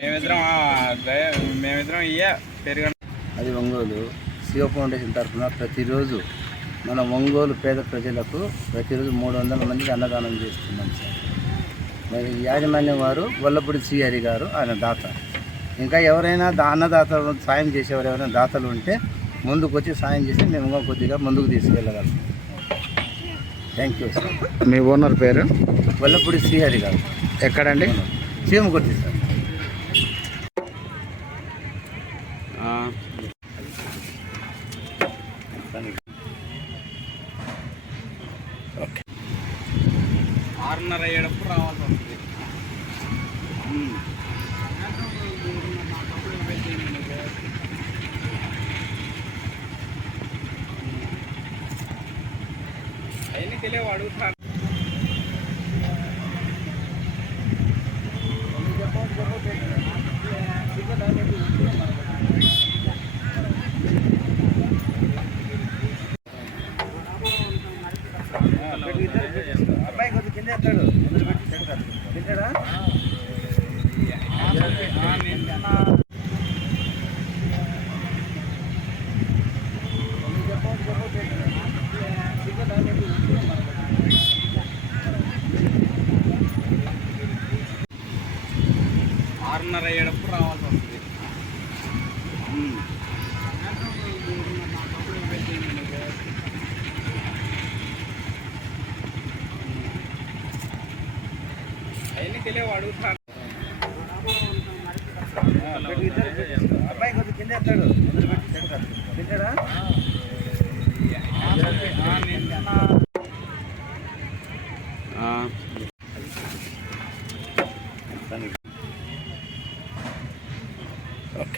మేమిద్దరం ఇయ్యే పెరుగు. అది ఒంగోలు శివ ఫౌండేషన్ తరఫున ప్రతిరోజు మన ఒంగోలు పేద ప్రజలకు ప్రతిరోజు 300 మందికి అన్నదానం చేస్తున్నాం సార్. మరి యాజమాన్యం వారు గొల్లపూడి శ్రీహరి గారు, ఆయన దాత. ఇంకా ఎవరైనా అన్నదాతలు సాయం చేసేవారు ఎవరైనా దాతలు ఉంటే ముందుకు వచ్చి సాయం చేసి మేము కొద్దిగా ముందుకు తీసుకెళ్ళగలం. Thank you sir. మీ ఓనర్ పేరు? గొల్లపూడి శ్రీహరి గారు. ఎక్కడండి? చీమకుర్తి సార్. ఓకే. 6:30 అయ్యేటప్పుడు రావాల్సి వస్తుంది. అవన్నీ తెలియవు, అడుగుతాను. అబ్బాయి కొద్దిగా కింద ఎత్తాడు, తింటాడా? అయ్యేటప్పుడు రావాల్సి వస్తుంది. అవన్నీ తెలియవు, అడుగుతాను. అబ్బాయి కొద్దిగా కింద ఎత్తాడు, తింటాడా? ఓకే.